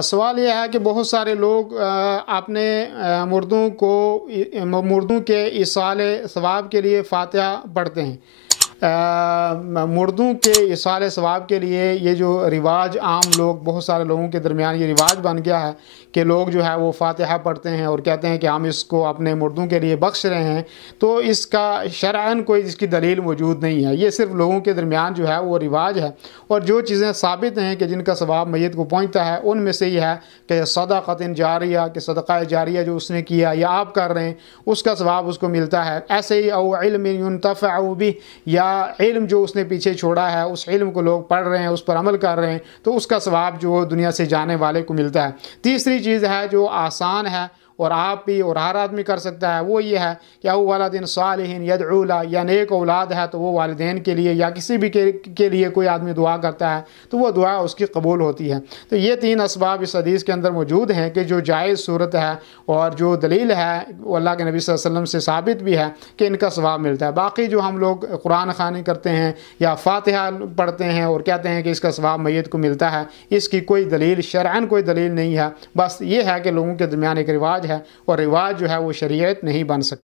سوال یہ ہے کہ بہت سارے لوگ اپنے مردوں کے ایصال ثواب کے لیے فاتحہ پڑھتے ہیں۔ مردوں کے ایصال ثواب کے لیے یہ جو رواج عام لوگ، بہت سارے لوگوں کے درمیان یہ رواج بن گیا ہے کہ لوگ جو ہے وہ فاتحہ پڑھتے ہیں اور کہتے ہیں کہ ہم اس کو اپنے مردوں کے لیے بخش رہے ہیں، تو اس کا شرعاً کوئی اس کی دلیل موجود نہیں ہے۔ یہ صرف لوگوں کے درمیان جو ہے وہ رواج ہے، اور جو چیزیں ثابت ہیں کہ جن کا ثواب میت کو پہنچتا ہے ان میں سے یہ ہے کہ صدقۃ جاریہ، کہ صدقہ جاریہ جو اس نے کیا یا آپ کر رہے ہیں اس کا ثواب اس کو ملتا ہے۔ ایسے ہی او علم ينتفع به، یا علم جو اس نے پیچھے چھوڑا ہے، اس علم کو لوگ پڑھ رہے ہیں، اس پر عمل کر رہے ہیں، تو اس کا ثواب جو دنیا سے جانے والے کو ملتا ہے۔ تیسری چیز ہے جو آسان ہے اور آپ بھی اور ہر آدمی کر سکتا ہے، وہ یہ ہے کہ او ولد صالح یدعو له، یا نیک اولاد ہے تو وہ والدین کے لیے یا کسی بھی کے لیے کوئی آدمی دعا کرتا ہے تو وہ دعا اس کی قبول ہوتی ہے۔ تو یہ تین اسباب اس حدیث کے اندر موجود ہیں کہ جو جائز صورت ہے اور جو دلیل ہے وہ اللہ کے نبی صلی اللہ علیہ وسلم سے ثابت بھی ہے کہ ان کا ثواب ملتا ہے۔ باقی جو ہم لوگ قرآن خوانی کرتے ہیں یا فاتحہ پڑھتے ہیں اور کہتے ہیں کہ اس کا ثواب میت کو ملتا ہے، اس کی کوئی دلیل شرعاً کوئی دلیل نہیں ہے، بس یہ ہے کہ لوگوں کے درمیان ایک رواج ہے، اور رواج جو ہے وہ شریعت نہیں بن سکتا۔